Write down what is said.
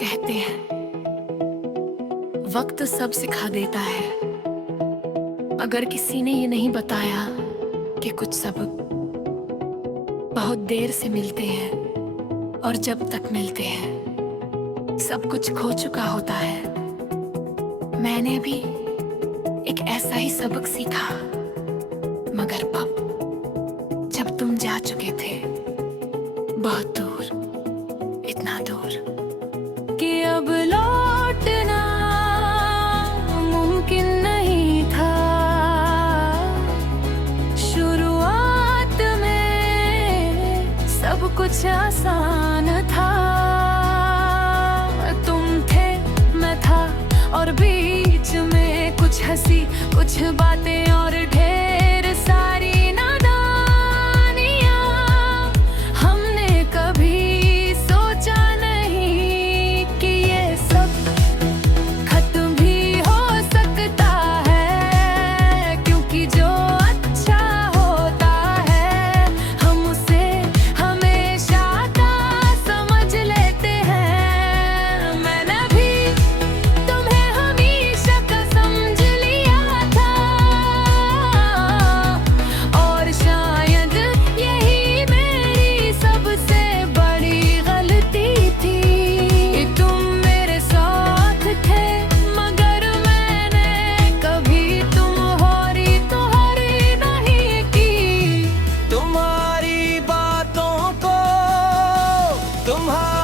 कहते हैं वक्त सब सिखा देता है, मगर किसी ने ये नहीं बताया कि कुछ सबक बहुत देर से मिलते हैं, और जब तक मिलते हैं सब कुछ खो चुका होता है। मैंने भी एक ऐसा ही सबक सीखा, मगर कब, जब तुम जा चुके थे बहुत दूर, इतना दूर कि अब लौटना मुमकिन नहीं था। शुरुआत में सब कुछ आसान था। तुम थे, मैं था, और बीच में कुछ हंसी, कुछ बातें और ढेर सारी नादानियां। हमने कभी सोचा नहीं कि ये सब खत्म भी हो सकता है, क्योंकि जो अच्छा होता है हम उसे हमेशा का समझ लेते हैं। मैंने भी तुम्हें हमेशा का समझ लिया था, और शायद यही मेरी सबसे बड़ी गलती थी कि तुम मेरे साथ थे, मगर मैंने कभी तुम्हारी नहीं की। तुम्हारी बातों को, तुम्हारी